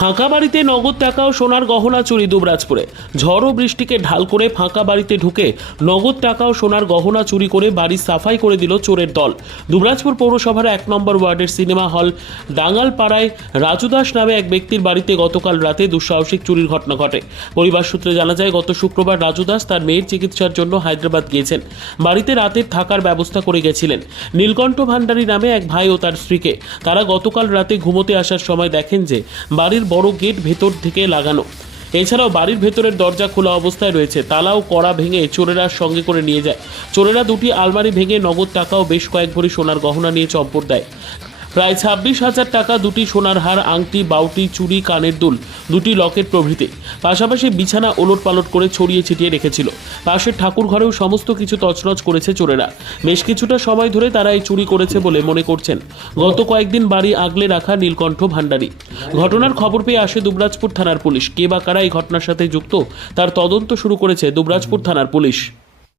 ফাঁকা বাড়িতে নগদ টাকা ও সোনার গহনা চুরি দুবরাজপুরে। ঝড় ও বৃষ্টিকে ঢাল করে ফাঁকা বাড়িতে ঢুকে নগদ টাকা ও সোনার গহনা চুরি করে বাড়ি সাফাই করে দিল চোরের দল। দুবরাজপুর পৌরসভার 1 নম্বর ওয়ার্ডের সিনেমা হল ডাঙ্গালপাড়ায় রাজু দাস নামে এক ব্যক্তির বাড়িতে গতকাল রাতে দুঃসাহসিক চুরির ঘটনা ঘটে। পরিবার সূত্রে জানা যায়, গত শুক্রবার রাজু দাস তার মেয়ের চিকিৎসার জন্য হায়দ্রাবাদ গিয়েছেন। বাড়িতে রাতের থাকার ব্যবস্থা করে গেছিলেন নীলকণ্ঠ ভান্ডারী নামে এক ভাই ও তার স্ত্রীকে। তারা গতকাল রাতে ঘুমোতে আসার সময় দেখেন যে বাড়ির বড় গেট ভেতর থেকে লাগানো। এছাড়াও বাড়ির ভেতরের দরজা খোলা অবস্থায় রয়েছে। তালা ও কড়া ভেঙে চোরেরা সঙ্গে করে নিয়ে যায়। চোরেরা দুটি আলমারি ভেঙে নগদ টাকা ও বেশ কয়েক ভরি সোনার গহনা নিয়ে চম্পট দেয়। প্রায় 26,000 টাকা, দুটি সোনার হার, আংটি, বাউটি, চুড়ি, কানের দুল, দুটি লকেট প্রভৃতি। পাশাপাশি বিছানা ওলটপালট করে ছড়িয়ে ছিটিয়ে রেখেছিল। পাশের ঠাকুর ঘরেও সমস্ত কিছু তছনছ করেছে চোরেরা। বেশ কিছুটা সময় ধরে তারা এই চুরি করেছে বলে মনে করছেন গত কয়েকদিন বাড়ি আগলে রাখা নীলকণ্ঠ ভান্ডারী। ঘটনার খবর পেয়ে আসে দুবরাজপুর থানার পুলিশ। কে বা কারা এই ঘটনার সাথে যুক্ত তার তদন্ত শুরু করেছে দুবরাজপুর থানার পুলিশ।